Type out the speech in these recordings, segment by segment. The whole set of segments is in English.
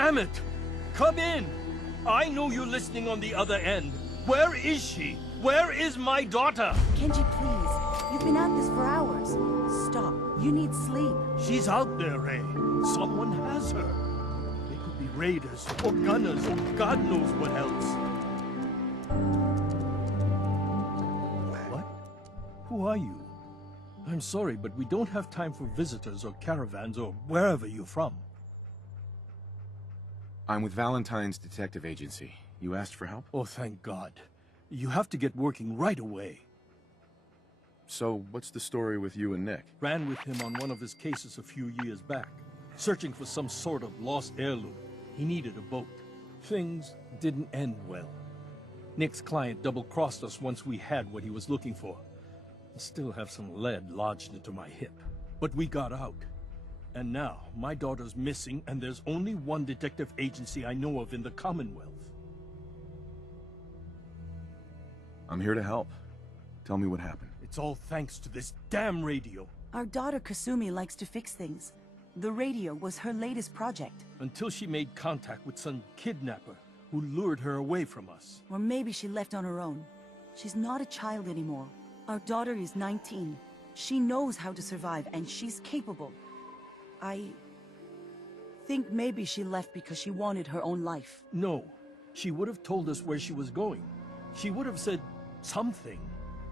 Damn it! Come in! I know you're listening on the other end. Where is she? Where is my daughter? Kenji, please. You've been at this for hours. Stop. You need sleep. She's out there, Ray. Someone has her. They could be raiders, or gunners, or God knows what else. What? Who are you? I'm sorry, but we don't have time for visitors or caravans or wherever you're from. I'm with Valentine's detective agency. You asked for help? Oh, thank God. You have to get working right away. So, what's the story with you and Nick? Ran with him on one of his cases a few years back, searching for some sort of lost heirloom. He needed a boat. Things didn't end well. Nick's client double-crossed us once we had what he was looking for. I still have some lead lodged into my hip. But we got out. And now, my daughter's missing, and there's only one detective agency I know of in the Commonwealth. I'm here to help. Tell me what happened. It's all thanks to this damn radio. Our daughter Kasumi likes to fix things. The radio was her latest project. Until she made contact with some kidnapper who lured her away from us. Or maybe she left on her own. She's not a child anymore. Our daughter is 19. She knows how to survive, and she's capable. I think maybe she left because she wanted her own life. No, she would have told us where she was going. She would have said something.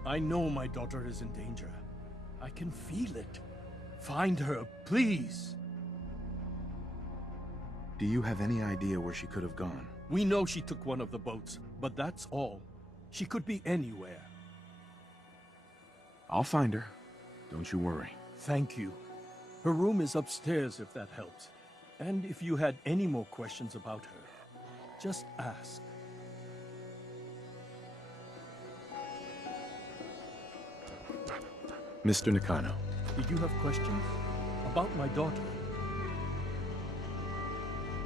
I know my daughter is in danger. I can feel it. Find her, please. Do you have any idea where she could have gone? We know she took one of the boats, but that's all. She could be anywhere. I'll find her. Don't you worry. Thank you. Her room is upstairs if that helps. And if you had any more questions about her, just ask. Mr. Nakano. Did you have questions? About my daughter?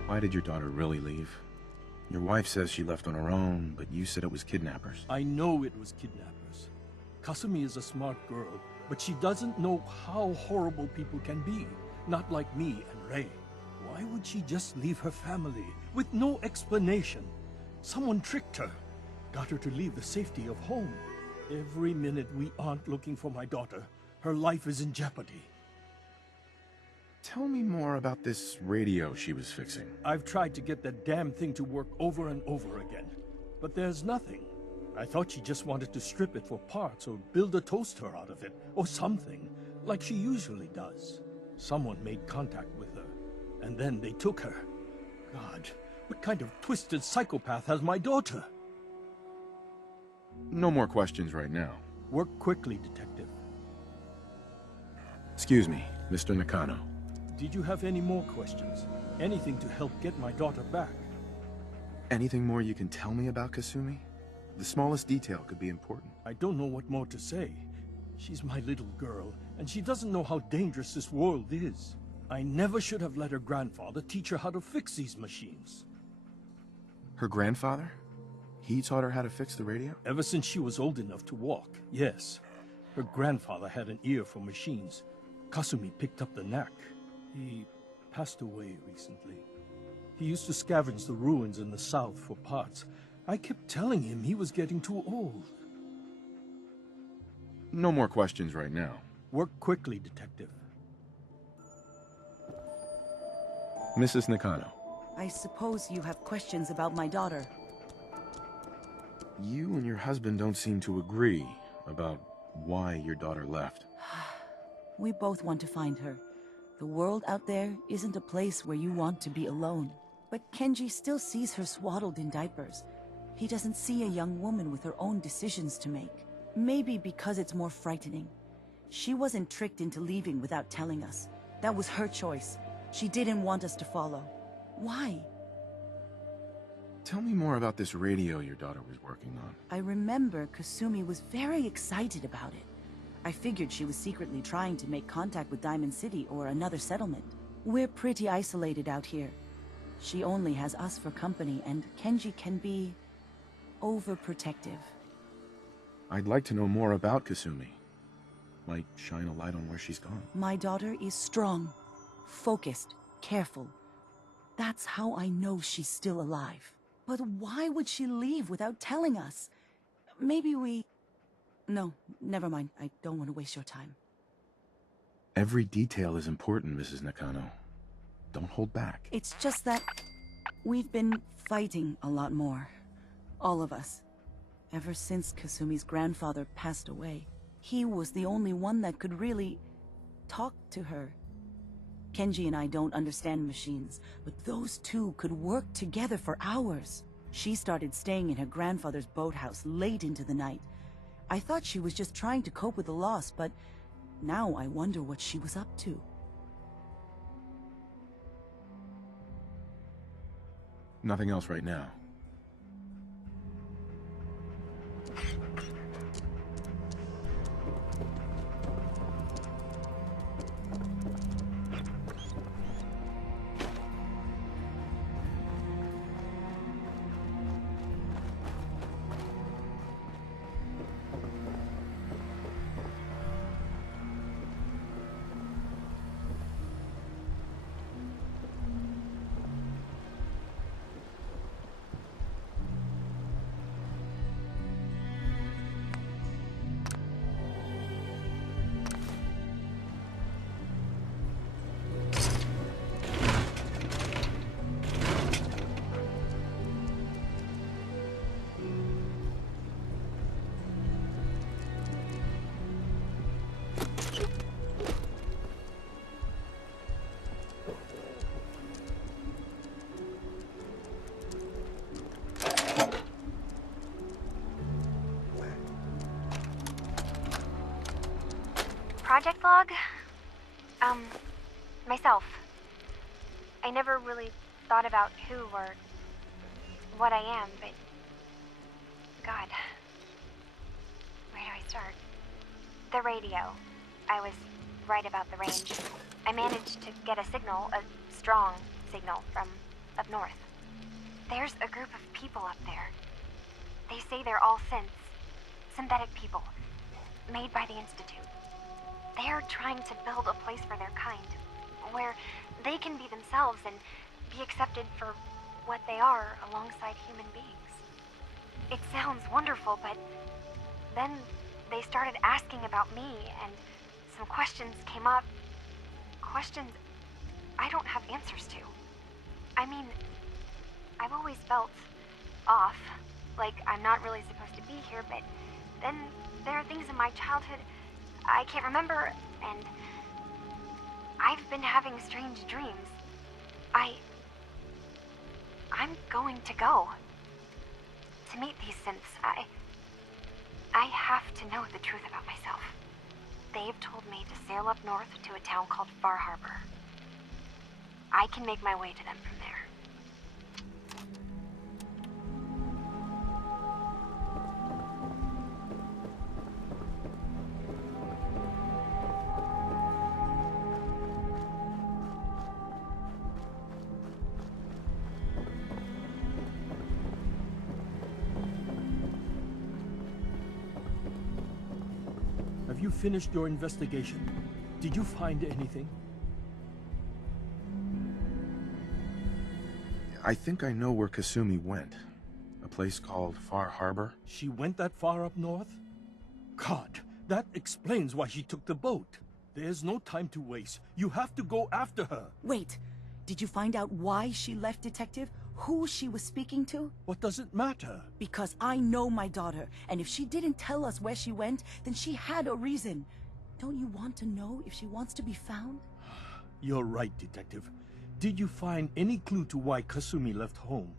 Why did your daughter really leave? Your wife says she left on her own, but you said it was kidnappers. I know it was kidnappers. Kasumi is a smart girl, but she doesn't know how horrible people can be. Not like me and Ray. Why would she just leave her family with no explanation? Someone tricked her. Got her to leave the safety of home. Every minute we aren't looking for my daughter, her life is in jeopardy. Tell me more about this radio she was fixing. I've tried to get that damn thing to work over and over again, but there's nothing. I thought she just wanted to strip it for parts or build a toaster out of it, or something, like she usually does. Someone made contact with her, and then they took her. God, what kind of twisted psychopath has my daughter? No more questions right now. Work quickly, Detective. Excuse me, Mr. Nakano. Did you have any more questions? Anything to help get my daughter back? Anything more you can tell me about Kasumi? The smallest detail could be important. I don't know what more to say. She's my little girl, and she doesn't know how dangerous this world is. I never should have let her grandfather teach her how to fix these machines. Her grandfather? He taught her how to fix the radio? Ever since she was old enough to walk, yes. Her grandfather had an ear for machines. Kasumi picked up the knack. He passed away recently. He used to scavenge the ruins in the south for parts. I kept telling him he was getting too old. No more questions right now. Work quickly, Detective. Mrs. Nakano. I suppose you have questions about my daughter. You and your husband don't seem to agree about why your daughter left. We both want to find her. The world out there isn't a place where you want to be alone. But Kenji still sees her swaddled in diapers. He doesn't see a young woman with her own decisions to make. Maybe because it's more frightening. She wasn't tricked into leaving without telling us. That was her choice. She didn't want us to follow. Why? Tell me more about this radio your daughter was working on. I remember Kasumi was very excited about it. I figured she was secretly trying to make contact with Diamond City or another settlement. We're pretty isolated out here. She only has us for company, and Kenji can be overprotective. I'd like to know more about Kasumi. Might shine a light on where she's gone. My daughter is strong, focused, careful. That's how I know she's still alive. But why would she leave without telling us? Maybe we... No, never mind. I don't want to waste your time. Every detail is important, Mrs. Nakano. Don't hold back. It's just that we've been fighting a lot more. All of us. Ever since Kasumi's grandfather passed away. He was the only one that could really talk to her. Kenji and I don't understand machines, but those two could work together for hours. She started staying in her grandfather's boathouse late into the night. I thought she was just trying to cope with the loss, but now I wonder what she was up to. Nothing else right now. Project log? Myself. I never really thought about who or what I am, but... God. Where do I start? The radio. I was right about the range. I managed to get a signal, a strong signal, from up north. There's a group of people up there. They say they're all synths. Synthetic people. Made by the Institute. They are trying to build a place for their kind, where they can be themselves and be accepted for what they are alongside human beings. It sounds wonderful, but then they started asking about me, and some questions came up. Questions I don't have answers to. I mean, I've always felt off, like I'm not really supposed to be here, but then there are things in my childhood I can't remember, and I've been having strange dreams. I'm going to go. To meet these synths, I have to know the truth about myself. They've told me to sail up north to a town called Far Harbor. I can make my way to them from there. Have you finished your investigation? Did you find anything? I think I know where Kasumi went. A place called Far Harbor. She went that far up north? God, that explains why she took the boat. There's no time to waste. You have to go after her. Wait, did you find out why she left, Detective? Who she was speaking to? What does it matter? Because I know my daughter, and if she didn't tell us where she went, then she had a reason. Don't you want to know if she wants to be found? You're right, Detective. Did you find any clue to why Kasumi left home?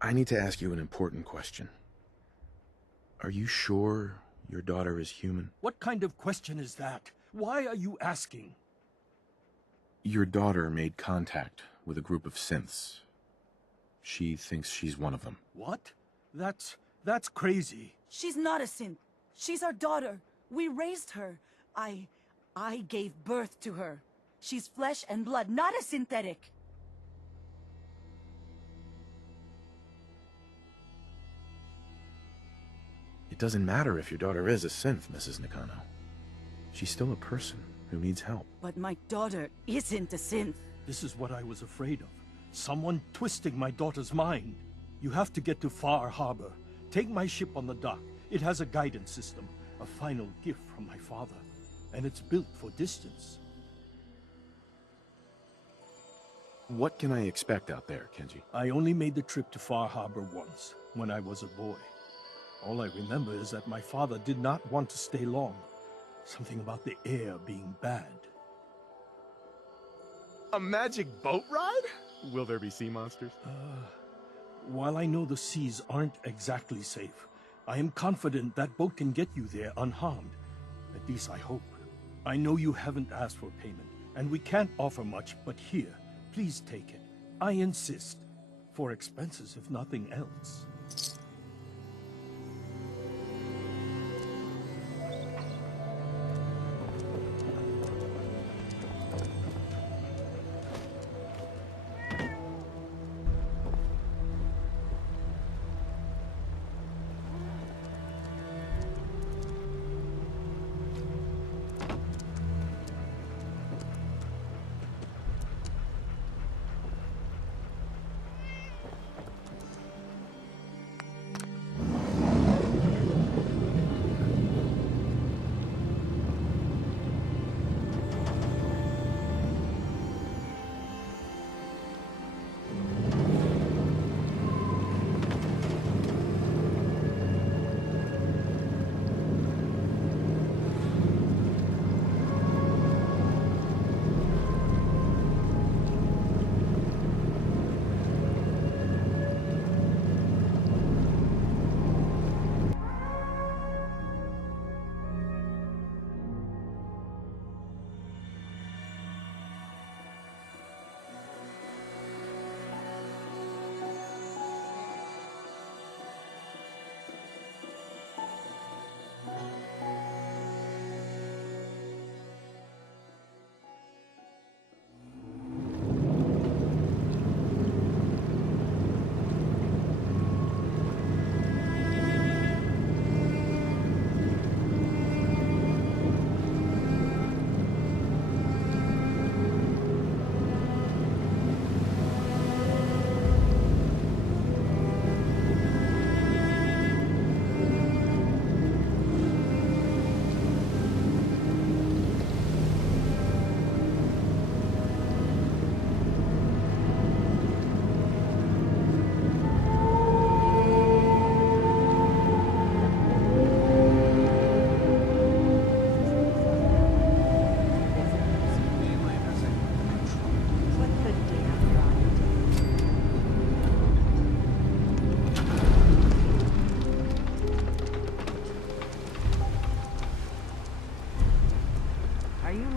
I need to ask you an important question. Are you sure your daughter is human? What kind of question is that? Why are you asking? Your daughter made contact with a group of synths. She thinks she's one of them. What? That's crazy. She's not a synth. She's our daughter. We raised her. I gave birth to her. She's flesh and blood, not a synthetic. It doesn't matter if your daughter is a synth, Mrs. Nakano. She's still a person, who needs help. But my daughter isn't a synth. This is what I was afraid of. Someone twisting my daughter's mind. You have to get to Far Harbor. Take my ship on the dock. It has a guidance system, a final gift from my father. And it's built for distance. What can I expect out there, Kenji? I only made the trip to Far Harbor once, when I was a boy. All I remember is that my father did not want to stay long. Something about the air being bad. A magic boat ride? Will there be sea monsters? While I know the seas aren't exactly safe, I am confident that boat can get you there unharmed. At least I hope. I know you haven't asked for payment, and we can't offer much, but here, please take it. I insist. For expenses, if nothing else.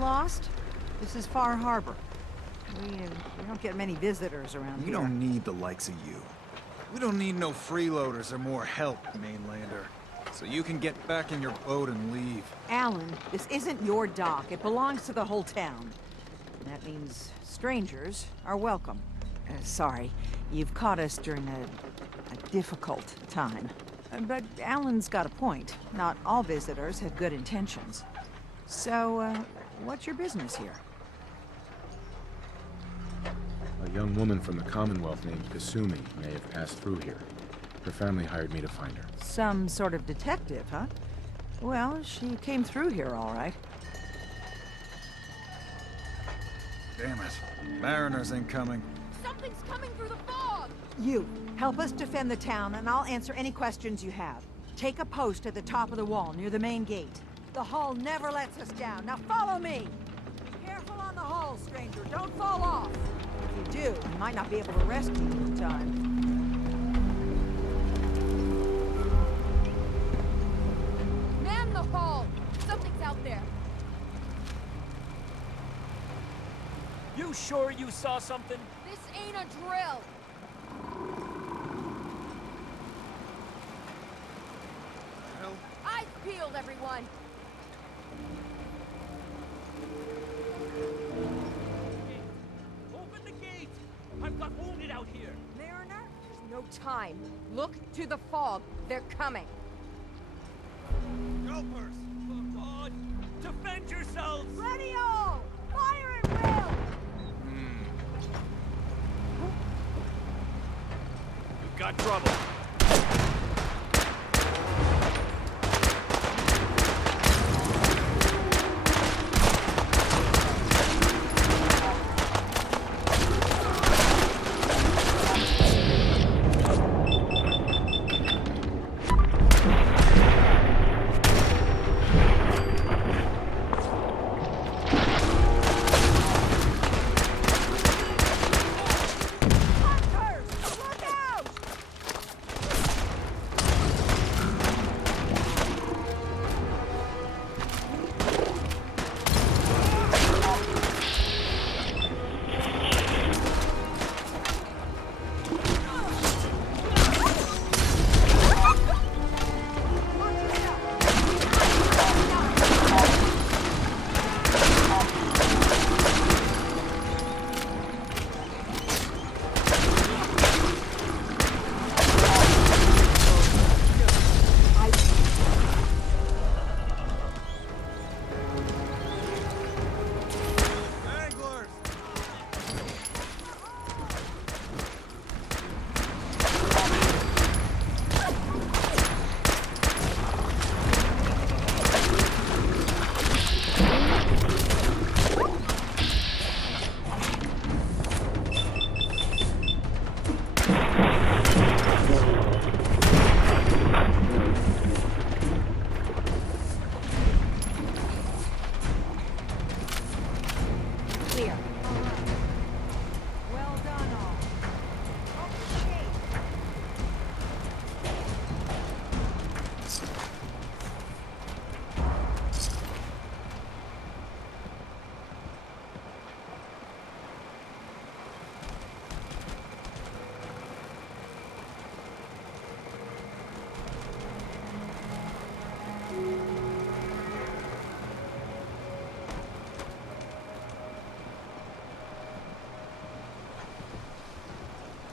Lost? This is Far Harbor. We don't get many visitors around We here. don't need the likes of you. We don't need no freeloaders or more help, mainlander. So you can get back in your boat and leave. Alan, this isn't your dock. It belongs to the whole town. And that means strangers are welcome. Sorry, you've caught us during a difficult time. But Alan's got a point. Not all visitors have good intentions. So, what's your business here? A young woman from the Commonwealth named Kasumi may have passed through here. Her family hired me to find her. Some sort of detective, huh? Well, she came through here all right. Damn it. Mariners incoming. Something's coming through the fog! You, help us defend the town, and I'll answer any questions you have. Take a post at the top of the wall, near the main gate. The hull never lets us down. Now follow me! Careful on the hull, stranger. Don't fall off. If you do, we might not be able to rescue you in time. Man the hull! Something's out there. You sure you saw something? This ain't a drill. Hell, Eyes peeled, everyone. Open the gate! I've got wounded out here! Mariner, there's no time. Look to the fog. They're coming. Helpers! Oh, God! Defend yourselves! Ready all! Fire at will! We've got trouble. Anglers! Clear. Well done, all. Okay.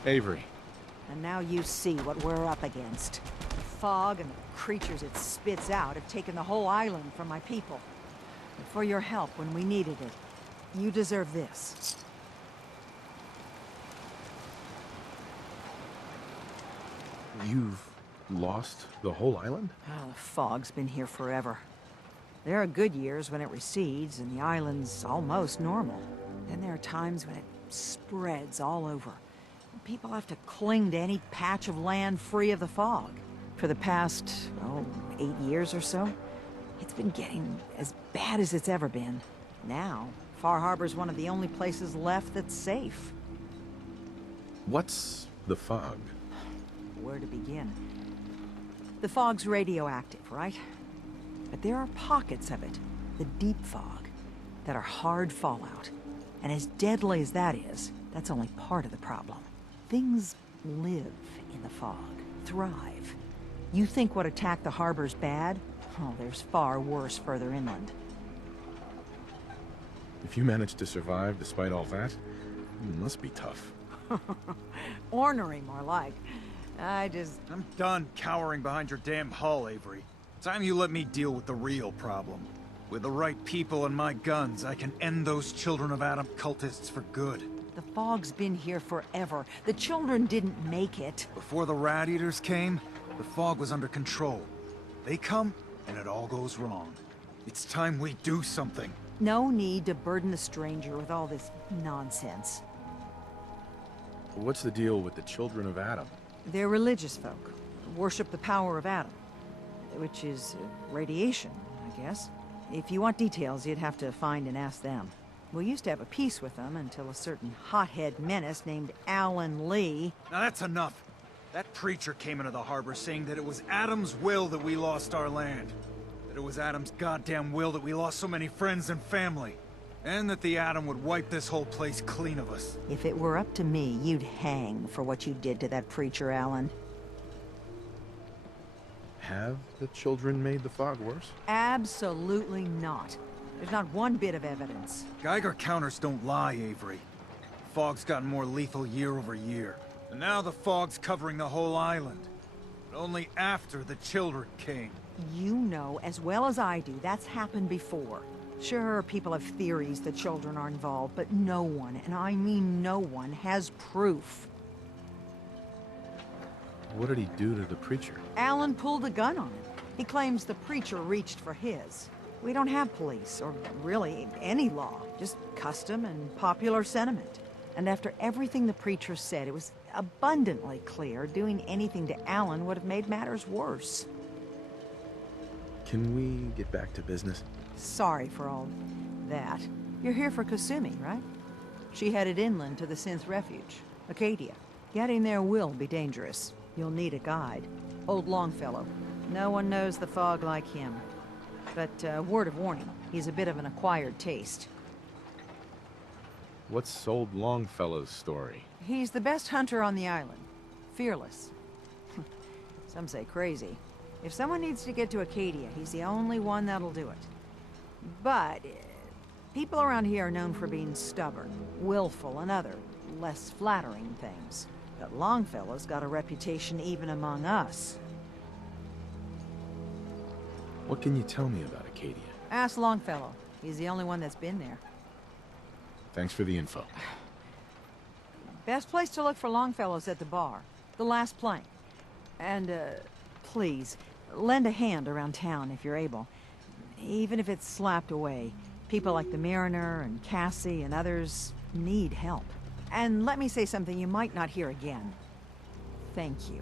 Avery, And now you see what we're up against. The fog and the creatures it spits out have taken the whole island from my people. And for your help when we needed it, you deserve this. you've lost the whole island? Oh, the fog's been here forever. There are good years when it recedes and the island's almost normal. Then there are times when it spreads all over. And people have to cling to any patch of land free of the fog. For the past, 8 years or so, it's been getting as bad as it's ever been. Now, Far Harbor's one of the only places left that's safe. What's the fog? Where to begin? The fog's radioactive, right? But there are pockets of it, the deep fog, that are hard fallout. And as deadly as that is, that's only part of the problem. Things live in the fog, thrive. You think what attacked the harbor's bad? Oh, there's far worse further inland. If you managed to survive despite all that, it must be tough. Ornery, more like. I'm done cowering behind your damn hull, Avery. Time you let me deal with the real problem. With the right people and my guns, I can end those Children of Adam cultists for good. The fog's been here forever. The children didn't make it. Before the Rat Eaters came, the fog was under control. They come, and it all goes wrong. It's time we do something. No need to burden the stranger with all this nonsense. What's the deal with the Children of Adam? They're religious folk. Worship the power of Adam. Which is radiation, I guess. If you want details, you'd have to find and ask them. We used to have a peace with them until a certain hothead menace named Alan Lee... Now that's enough. That preacher came into the harbor saying that it was Adam's will that we lost our land. That it was Adam's goddamn will that we lost so many friends and family. And that the Atom would wipe this whole place clean of us. If it were up to me, you'd hang for what you did to that preacher, Alan. Have the children made the fog worse? Absolutely not. There's not one bit of evidence. Geiger counters don't lie, Avery. The fog's gotten more lethal year over year. And now the fog's covering the whole island. but only after the children came. You know as well as I do that's happened before. Sure, people have theories the children are involved, but no one, and I mean no one, has proof. What did he do to the preacher? Alan pulled a gun on him. He claims the preacher reached for his. We don't have police, or really any law, just custom and popular sentiment. And after everything the preacher said, it was abundantly clear doing anything to Alan would have made matters worse. Can we get back to business? Sorry for all that. You're here for Kasumi, right? She headed inland to the Synth Refuge, Acadia. Getting there will be dangerous. You'll need a guide. Old Longfellow. No one knows the fog like him. But, word of warning, he's a bit of an acquired taste. What's old Longfellow's story? He's the best hunter on the island. Fearless. Some say crazy. If someone needs to get to Acadia, he's the only one that'll do it. But people around here are known for being stubborn, willful, and other, less flattering things. But Longfellow's got a reputation even among us. What can you tell me about Acadia? Ask Longfellow. He's the only one that's been there. Thanks for the info. Best place to look for Longfellow's at the bar. The last plank. And, please, lend a hand around town if you're able. Even if it's slapped away. People like the Mariner and Cassie and others need help. And let me say something you might not hear again. Thank you.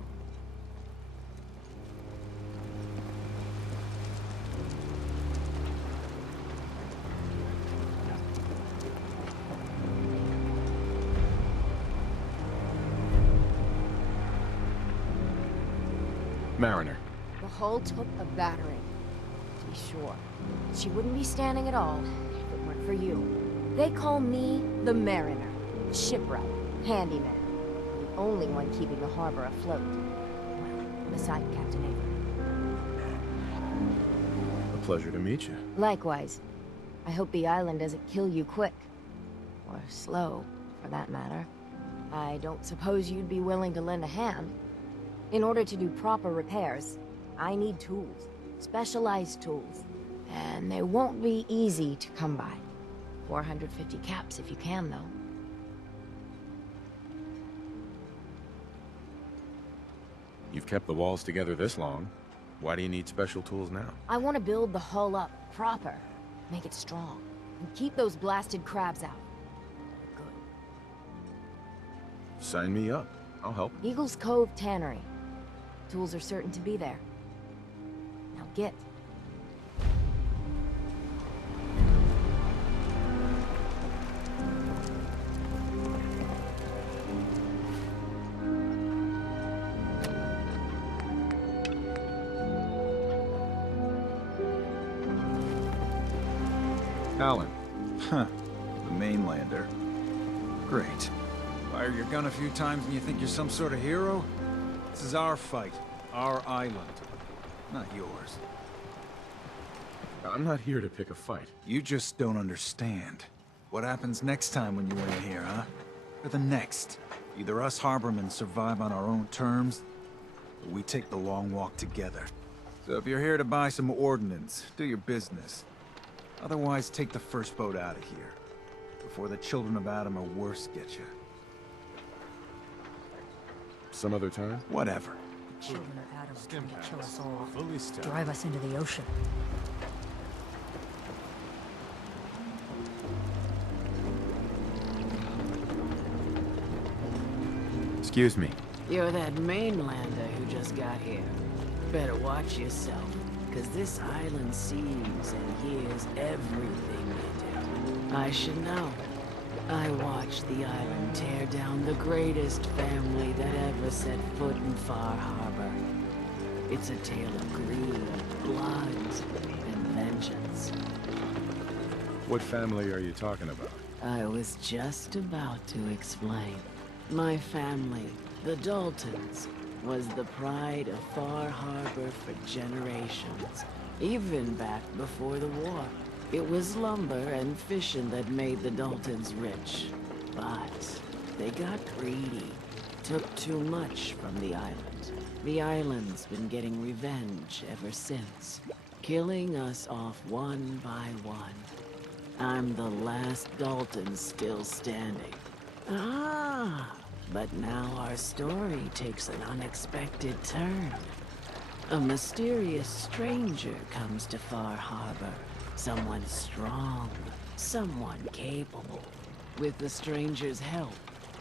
Mariner. The hull took a battering, to be sure. She wouldn't be standing at all if it weren't for you. They call me the Mariner. Shipwright, handyman. The only one keeping the harbor afloat. Well, beside Captain Avery. A pleasure to meet you. Likewise. I hope the island doesn't kill you quick. Or slow, for that matter. I don't suppose you'd be willing to lend a hand. In order to do proper repairs, I need tools. Specialized tools. And they won't be easy to come by. 450 caps if you can, though. You've kept the walls together this long. Why do you need special tools now? I want to build the hull up proper. Make it strong. And keep those blasted crabs out. Good. Sign me up. I'll help. Eagles Cove Tannery. Tools are certain to be there. Now get. Alan. Huh. The mainlander. Great. Fire your gun a few times and you think you're some sort of hero? This is our fight. Our island. Not yours. I'm not here to pick a fight. You just don't understand. What happens next time when you win here, huh? Or the next? Either us harbormen survive on our own terms, or we take the long walk together. So if you're here to buy some ordnance, do your business. Otherwise, take the first boat out of here. Before the children of Adam or worse get you. Some other time? Whatever. Children of Adam are trying to kill us all. Drive us into the ocean. Excuse me. You're that mainlander who just got here. Better watch yourself, because this island sees and hears everything you do. I should know. I watched the island tear down the greatest family that ever set foot in Far Harbor. It's a tale of greed, blood, and vengeance. What family are you talking about? I was just about to explain. My family, the Daltons, was the pride of Far Harbor for generations, even back before the war. It was lumber and fishing that made the Daltons rich, but they got greedy, took too much from the island. The island's been getting revenge ever since, killing us off one by one. I'm the last Dalton still standing. Ah, but now our story takes an unexpected turn. A mysterious stranger comes to Far Harbor. Someone strong, someone capable. With the stranger's help,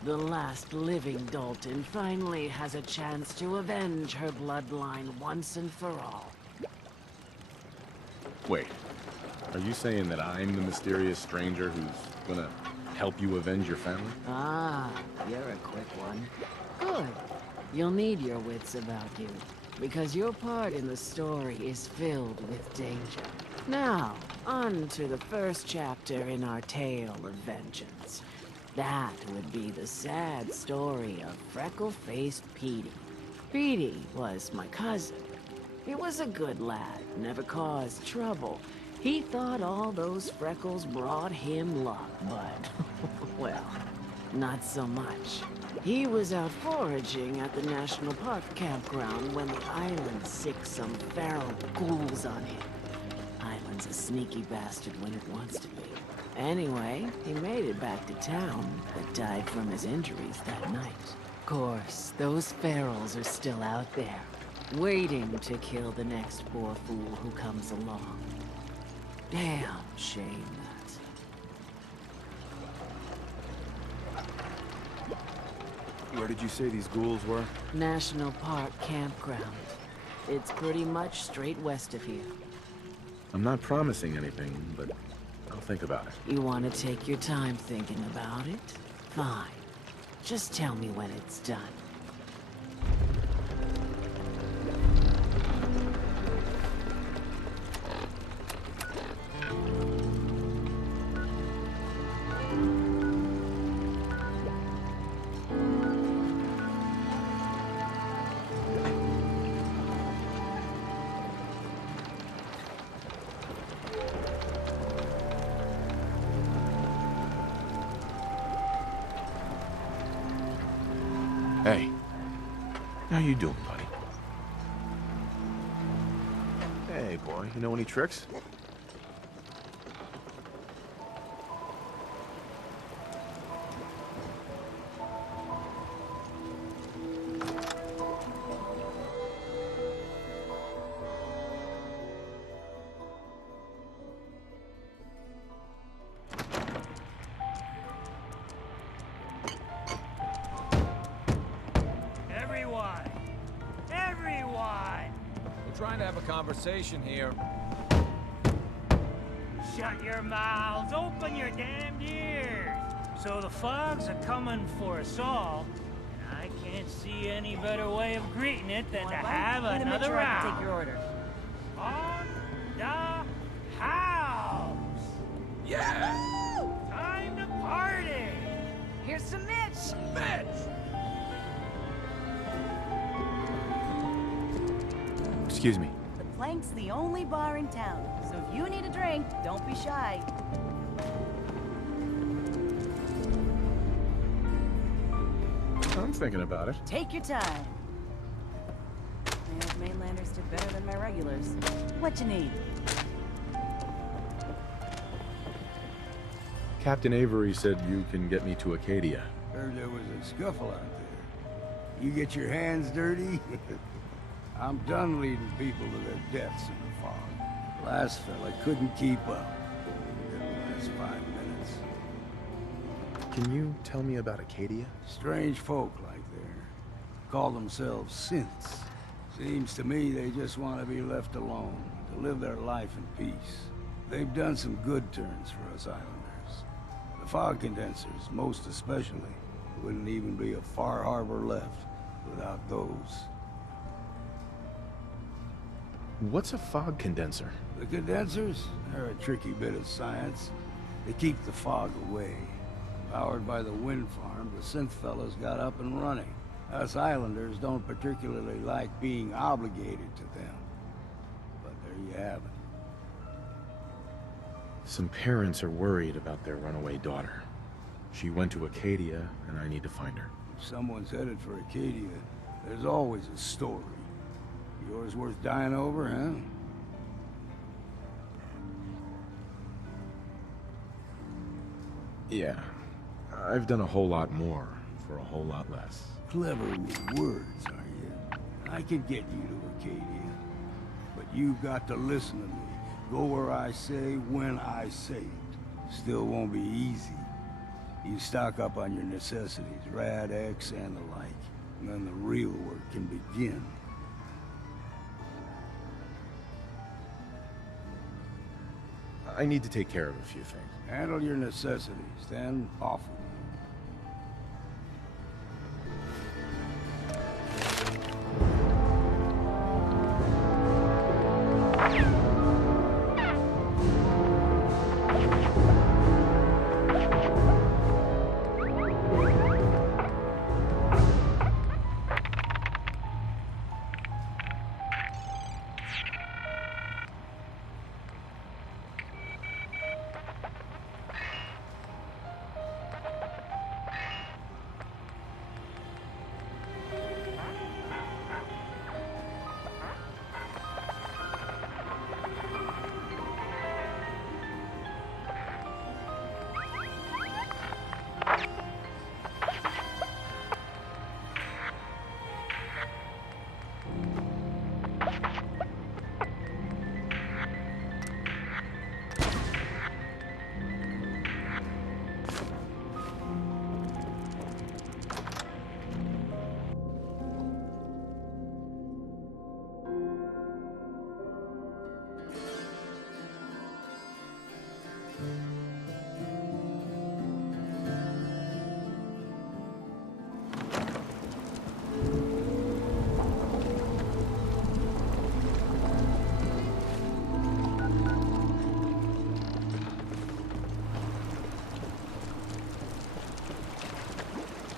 the last living Dalton finally has a chance to avenge her bloodline once and for all. Wait, are you saying that I'm the mysterious stranger who's gonna help you avenge your family? Ah, you're a quick one. Good. You'll need your wits about you, because your part in the story is filled with danger. Now, on to the first chapter in our tale of vengeance. That would be the sad story of freckle-faced Petey. Petey was my cousin. He was a good lad, never caused trouble. He thought all those freckles brought him luck, but, well, not so much. He was out foraging at the National Park campground when the island sicked some feral ghouls on him. Island's a sneaky bastard when it wants to be. Anyway, he made it back to town, but died from his injuries that night. Of course, those ferals are still out there, waiting to kill the next poor fool who comes along. Damn shame that. Where did you say these ghouls were? National Park campground. It's pretty much straight west of here. I'm not promising anything, but I'll think about it. You want to take your time thinking about it? Fine. Just tell me when it's done. Hey, how you doing, buddy? Hey, boy, you know any tricks? Trying to have a conversation here. Shut your mouths, open your damned ears. So the fogs are coming for us all, and I can't see any better way of greeting it than to have another round. Take your order. On the house. Yeah! Time to party. Here's some Mitch! Mitch! Excuse me. The Plank's the only bar in town, so if you need a drink, don't be shy. I'm thinking about it. Take your time. Those mainlanders did better than my regulars. What you need? Captain Avery said you can get me to Acadia. Heard there was a scuffle out there. You get your hands dirty? I'm done leading people to their deaths in the fog. Last fella couldn't keep up. Didn't last 5 minutes. Can you tell me about Acadia? Strange folk like there. Call themselves synths. Seems to me they just want to be left alone, to live their life in peace. They've done some good turns for us islanders. The fog condensers, most especially, wouldn't even be a Far Harbor left without those. What's a fog condenser? The condensers are a tricky bit of science. They keep the fog away. Powered by the wind farm, the synth fellas got up and running. Us islanders don't particularly like being obligated to them. But there you have it. Some parents are worried about their runaway daughter. She went to Acadia, and I need to find her. If someone's headed for Acadia, there's always a story. Yours worth dying over, huh? Yeah. I've done a whole lot more for a whole lot less. Clever with words, are you? I could get you to Acadia. But you've got to listen to me. Go where I say, when I say it. Still won't be easy. You stock up on your necessities, Rad-X and the like. And then the real work can begin. I need to take care of a few things. Handle your necessities, then off with you.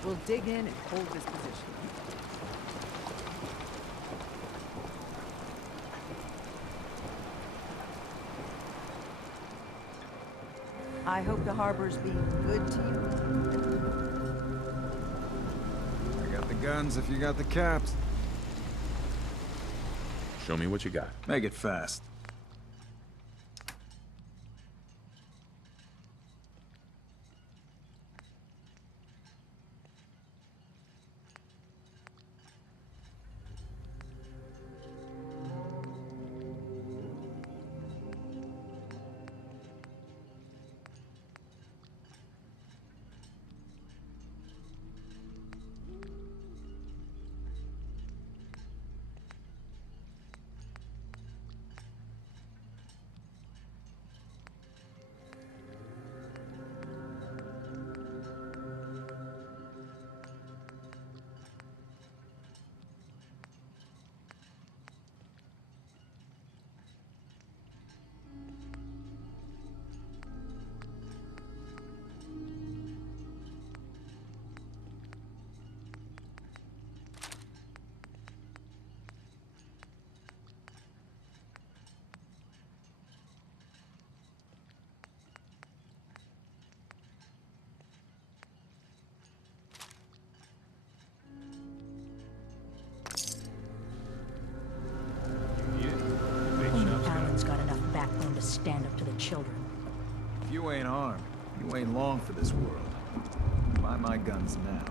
We'll dig in and hold this position. I hope the harbor's being good to you. I got the guns if you got the caps. Show me what you got. Make it fast. Stand up to the children. If you ain't armed, you ain't long for this world. Buy my guns now.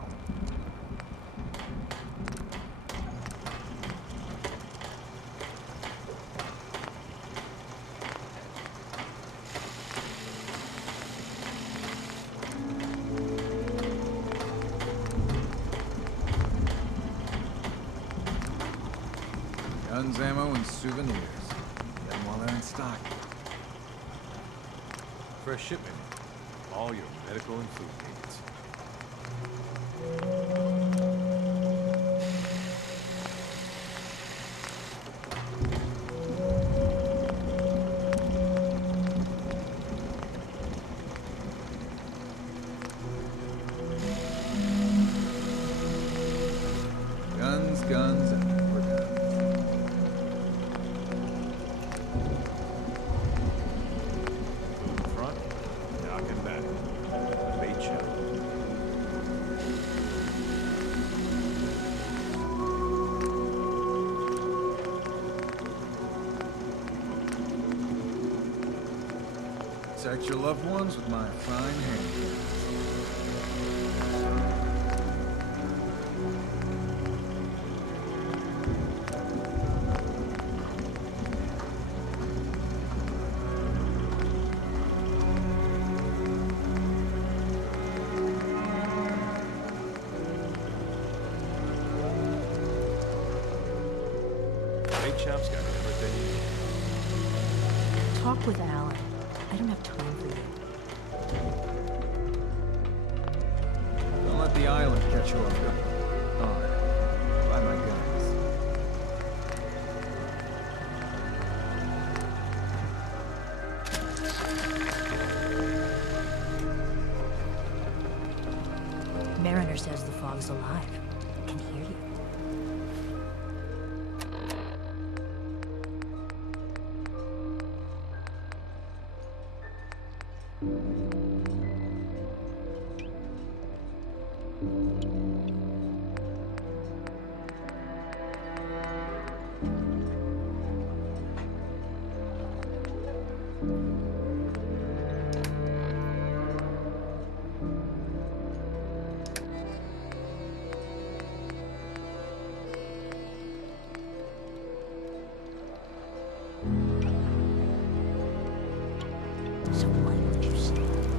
Guns, ammo, and souvenirs. Get them while they're in stock. Fresh shipment. All your medical and food needs. Guns, guns, and more guns. Front, knock and back. Bait shot. Protect your loved ones with my fine hand. Big shop's got everything you need. Talk with Alan. I don't have time for you. Don't let the island catch you off guard. By my guns. Mariner says the fog's alive. I can hear you. So what would you say?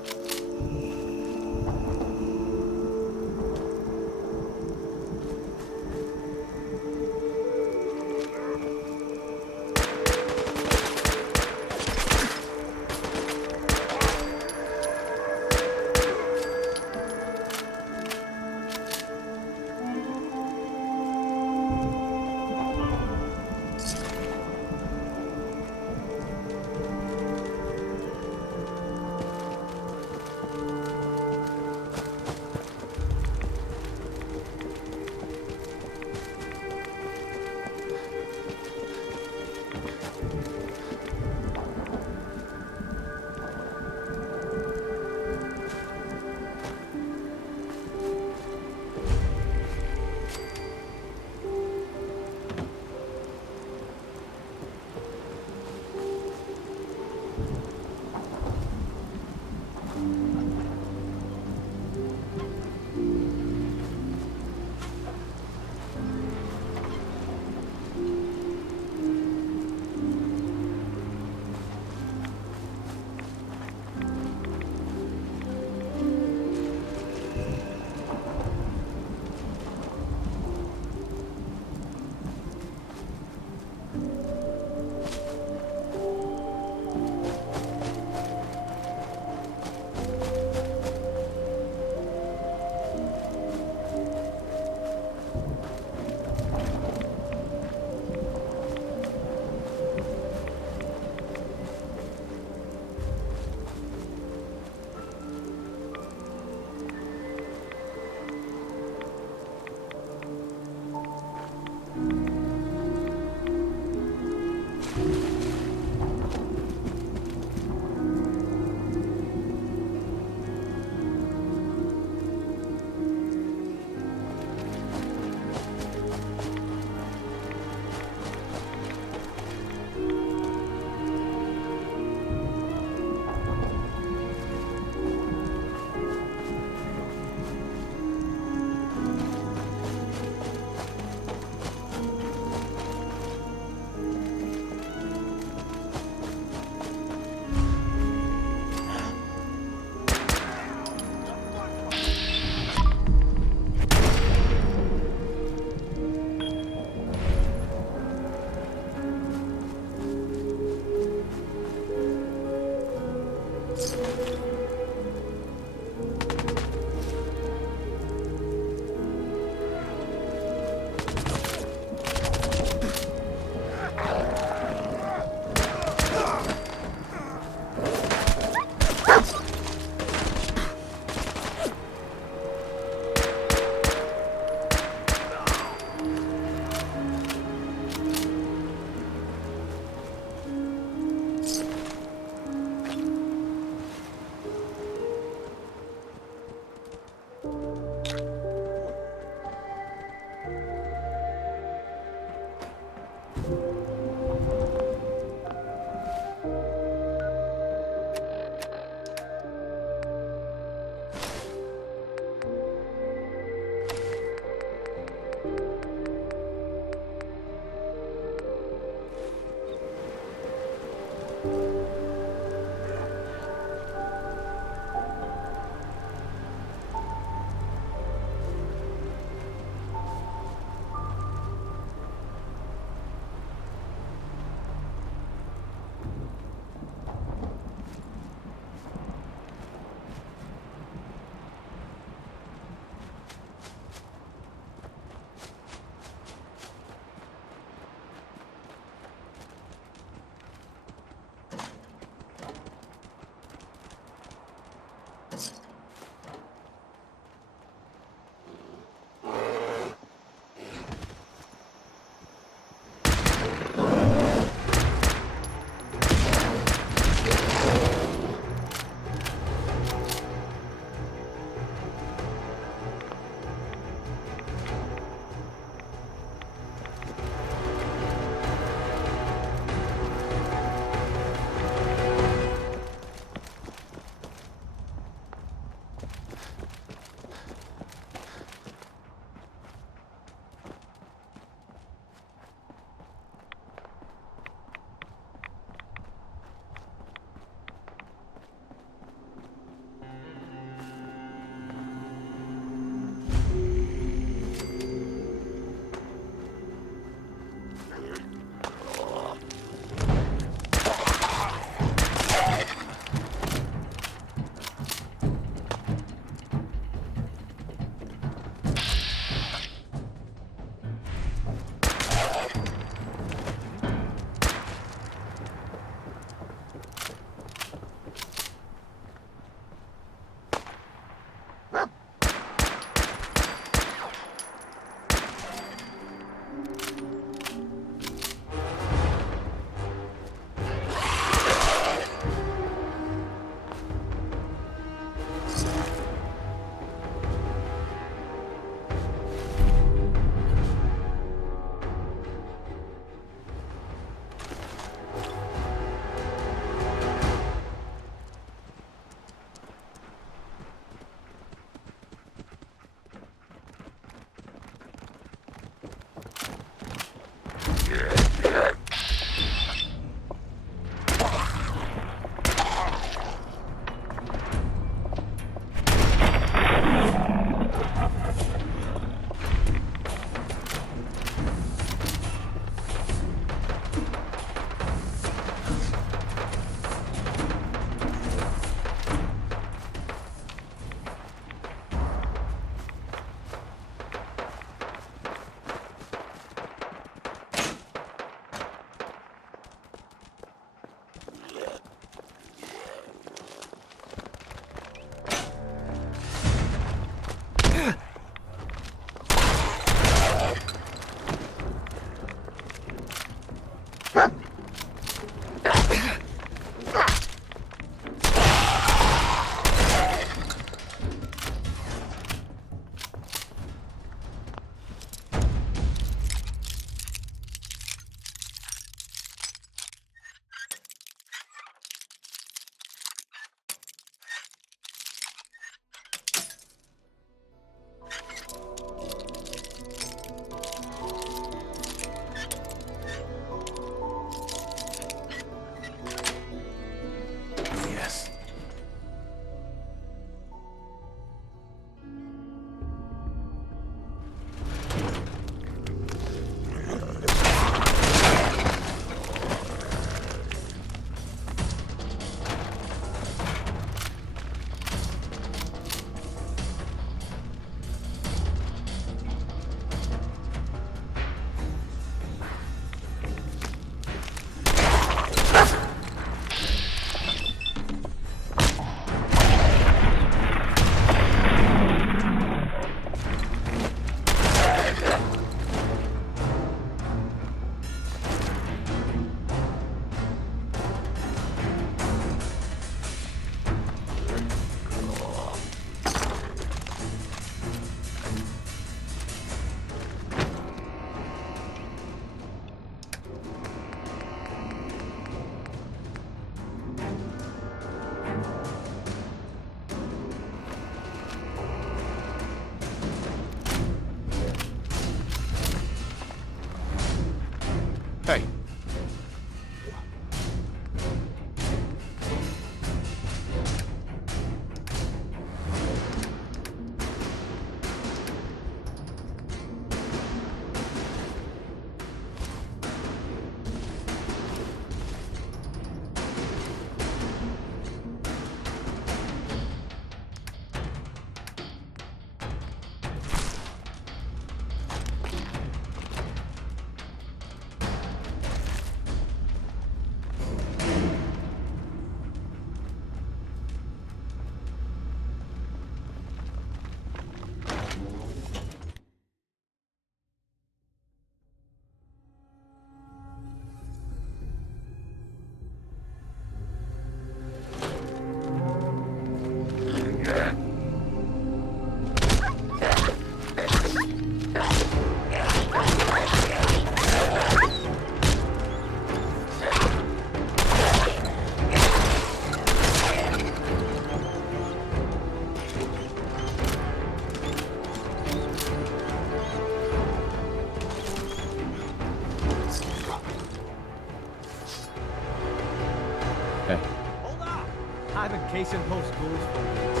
Hey. Hold up! I've been casing those ghouls for weeks,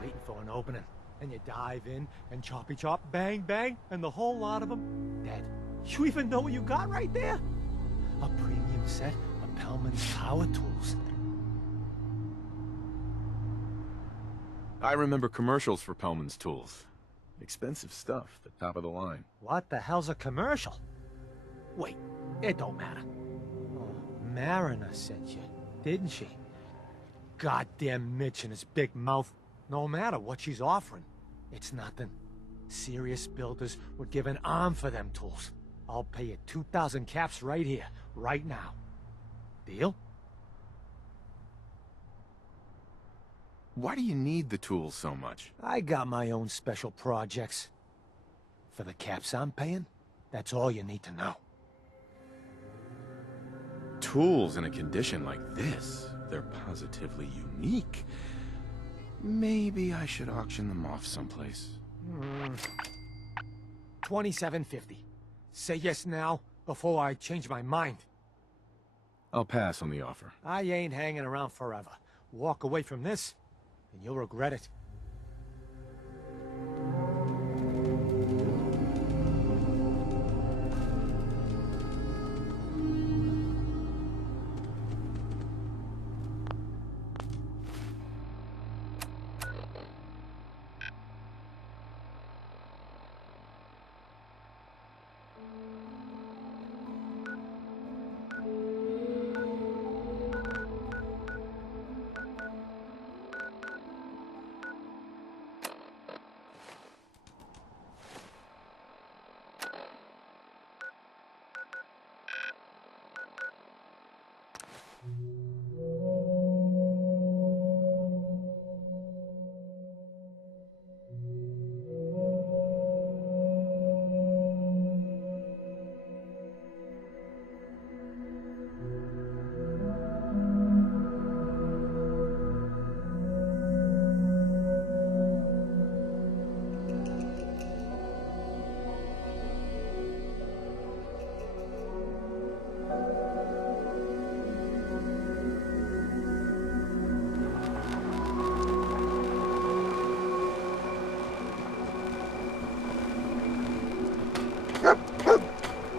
waiting for an opening. And you dive in, and choppy chop, bang bang, and the whole lot of them dead. You even know what you got right there? A premium set of Pellman's power tools. I remember commercials for Pellman's tools. Expensive stuff, the top of the line. What the hell's a commercial? Wait, it don't matter. Oh, Mariner sent you, didn't she? Goddamn Mitch and his big mouth. No matter what she's offering, it's nothing. Serious builders would give an arm for them tools. I'll pay you 2,000 caps right here, right now. Deal? Why do you need the tools so much? I got my own special projects. For the caps I'm paying, that's all you need to know. Tools in a condition like this, they're positively unique. Maybe I should auction them off someplace. $27.50. Say yes now, before I change my mind. I'll pass on the offer. I ain't hanging around forever. Walk away from this, and you'll regret it.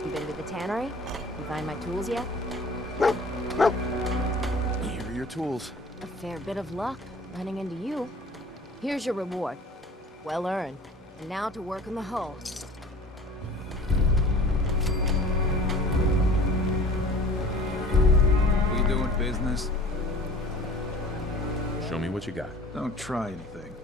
You been to the tannery? You find my tools yet? Here are your tools. A fair bit of luck running into you. Here's your reward. Well earned. And now to work on the hull. We doing business? Show me what you got. Don't try anything.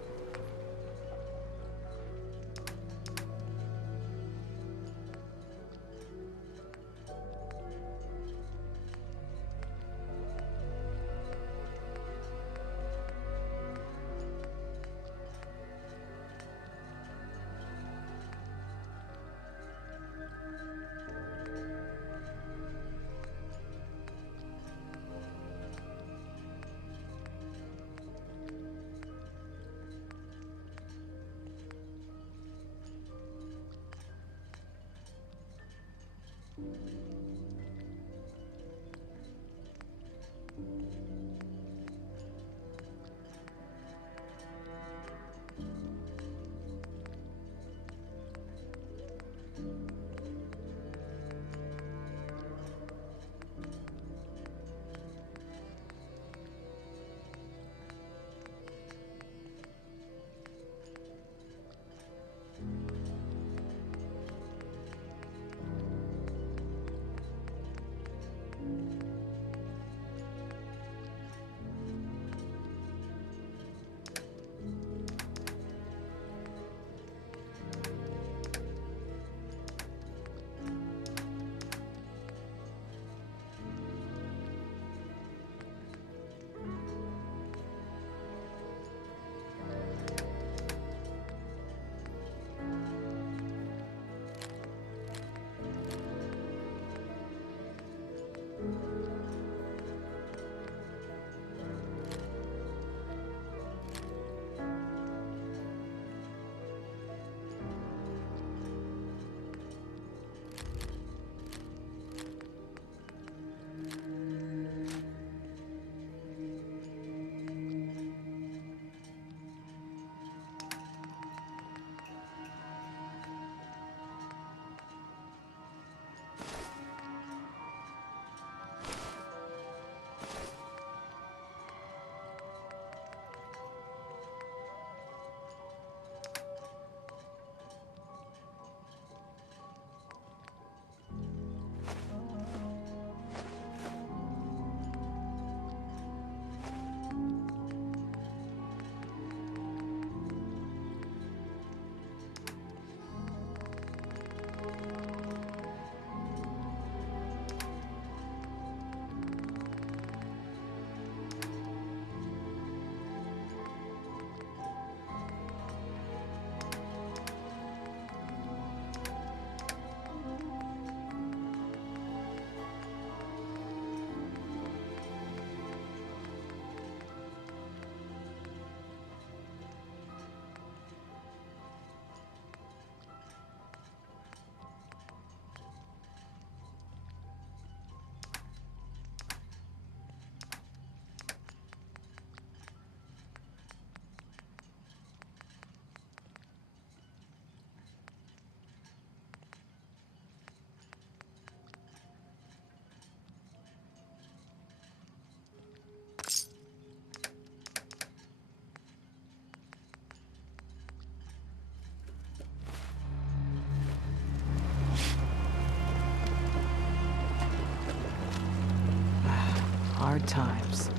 times.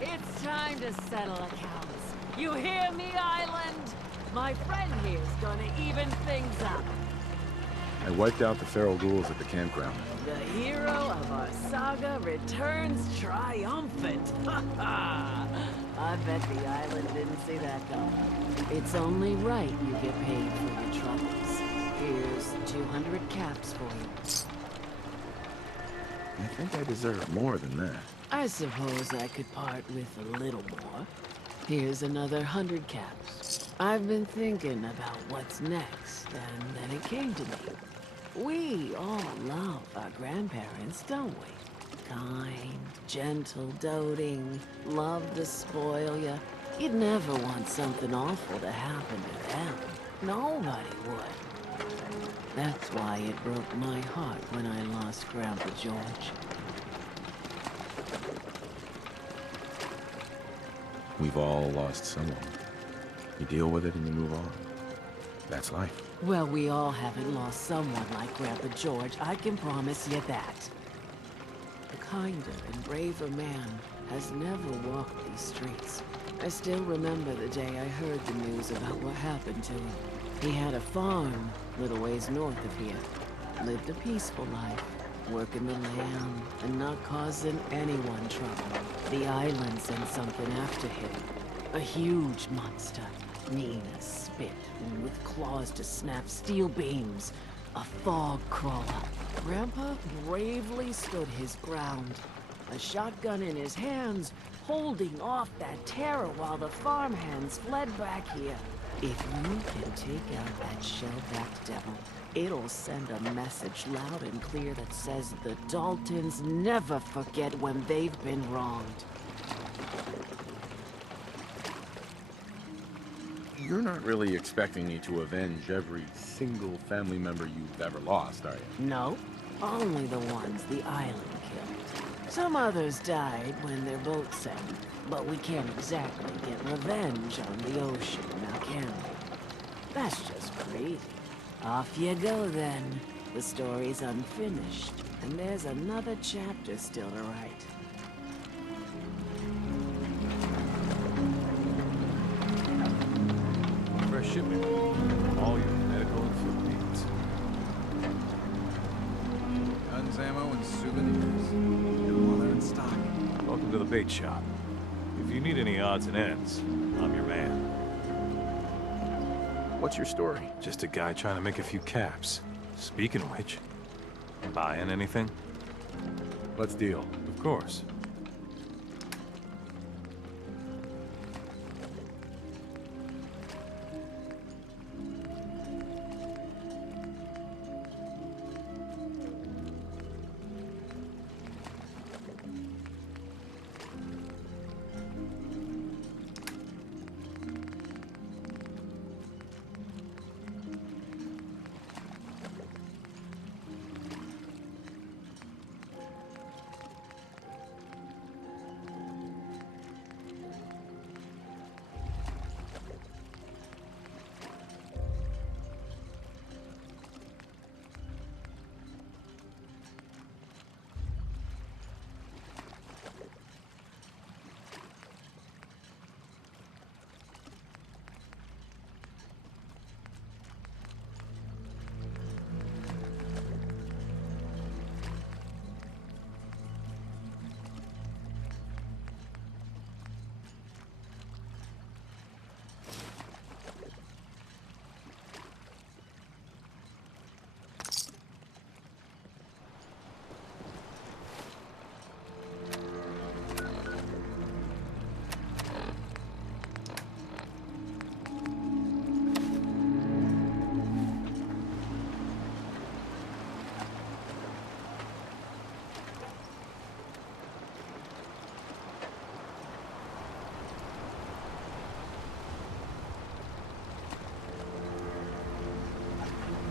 It's time to settle accounts. You hear me, Island? My friend here's gonna even things up. I wiped out the feral ghouls at the campground. The hero of our saga returns triumphant. I bet the island didn't see that coming. It's only right you get paid for your troubles. Here's 200 caps for you. I think I deserve more than that. I suppose I could part with a little more. Here's another 100 caps. I've been thinking about what's next, and then it came to me. We all love our grandparents, don't we? Kind, gentle, doting, love to spoil ya. You'd never want something awful to happen to them. Nobody would. That's why it broke my heart when I lost Grandpa George. We've all lost someone. You deal with it and you move on. That's life. Well, we all haven't lost someone like Grandpa George, I can promise you that. A kinder and braver man has never walked these streets. I still remember the day I heard the news about what happened to him. He had a farm, little ways north of here. Lived a peaceful life, working the land and not causing anyone trouble. The island sent something after him. A huge monster, mean as spit, and with claws to snap steel beams. A fog crawler. Grandpa bravely stood his ground. A shotgun in his hands, holding off that terror while the farmhands fled back here. If you can take out that shell-backed devil, it'll send a message loud and clear that says the Daltons never forget when they've been wronged. You're not really expecting me to avenge every single family member you've ever lost, are you? No, only the ones the island killed. Some others died when their boat sank, but we can't exactly get revenge on the ocean, now can we? That's just crazy. Off you go then. The story's unfinished, and there's another chapter still to write. Fresh shipment. All your medical and food needs. Guns, ammo, and souvenirs. Get while they're in stock. Welcome to the bait shop. If you need any odds and ends, I'm your man. What's your story? Just a guy trying to make a few caps. Speaking of which, buying anything? Let's deal. Of course.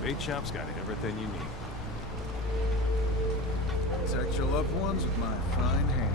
Bait shop's got everything you need. Protect your loved ones with my fine hand